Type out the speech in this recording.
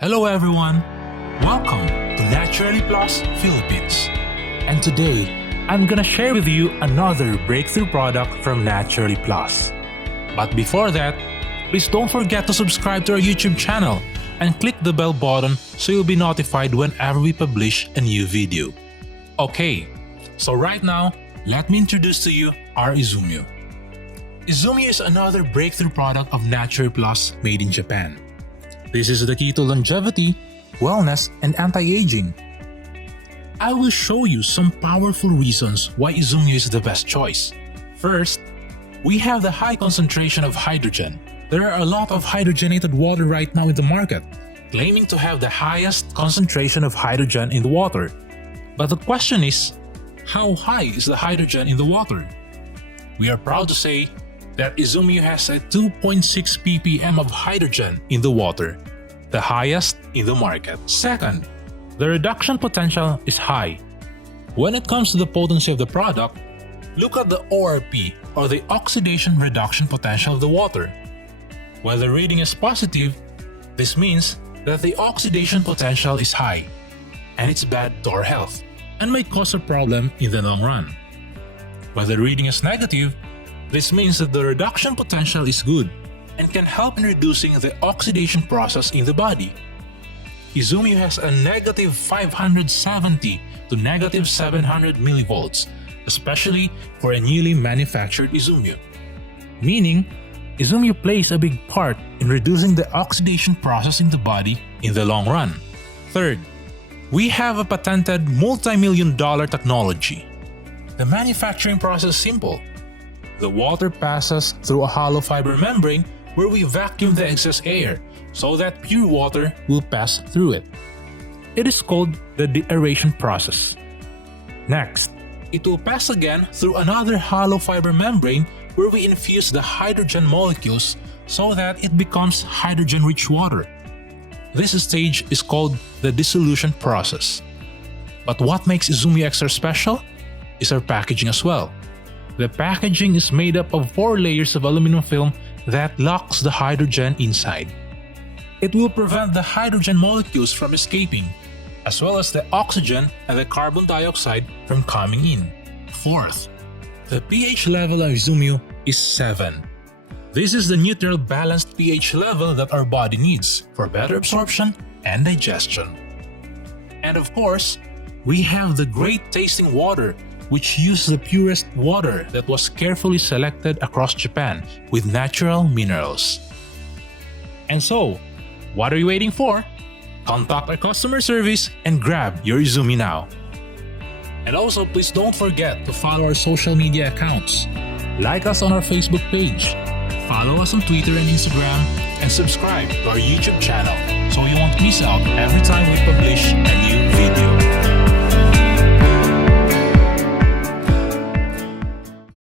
Hello everyone! Welcome to NaturallyPlus Philippines. And today, I'm gonna share with you another breakthrough product from NaturallyPlus. But before that, please don't forget to subscribe to our YouTube channel and click the bell button so you'll be notified whenever we publish a new video. Okay, so right now, let me introduce to you our Izumio. Izumio is another breakthrough product of NaturallyPlus made in Japan. This is the key to longevity, wellness, and anti-aging. I will show you some powerful reasons why Izumio is the best choice. First, we have the high concentration of hydrogen. There are a lot of hydrogenated water right now in the market, claiming to have the highest concentration of hydrogen in the water. But the question is, how high is the hydrogen in the water? We are proud to say that Izumio has a 2.6 ppm of hydrogen in the water, the highest in the market. Second, the reduction potential is high. When it comes to the potency of the product, look at the ORP, or the oxidation reduction potential of the water. When the reading is positive, this means that the oxidation potential is high, and it's bad to our health, and may cause a problem in the long run. When the reading is negative, this means that the reduction potential is good and can help in reducing the oxidation process in the body. Izumio has a negative 570 to negative 700 millivolts, especially for a newly manufactured Izumio. Meaning, Izumio plays a big part in reducing the oxidation process in the body in the long run. Third, we have a patented multi-million-dollar technology. The manufacturing process is simple. The water passes through a hollow fiber membrane where we vacuum the excess air so that pure water will pass through it. It is called the deaeration process. Next, it will pass again through another hollow fiber membrane where we infuse the hydrogen molecules so that it becomes hydrogen-rich water. This stage is called the dissolution process. But what makes Izumio extra special is our packaging as well. The packaging is made up of 4 layers of aluminum film that locks the hydrogen inside. It will prevent the hydrogen molecules from escaping, as well as the oxygen and the carbon dioxide from coming in. Fourth, the pH level of Izumio is 7. This is the neutral balanced pH level that our body needs for better absorption and digestion. And of course, we have the great tasting water, which uses the purest water that was carefully selected across Japan with natural minerals. And so, what are you waiting for? Contact our customer service and grab your Izumio now. And also, please don't forget to follow our social media accounts. Like us on our Facebook page, follow us on Twitter and Instagram, and subscribe to our YouTube channel so you won't miss out every time we publish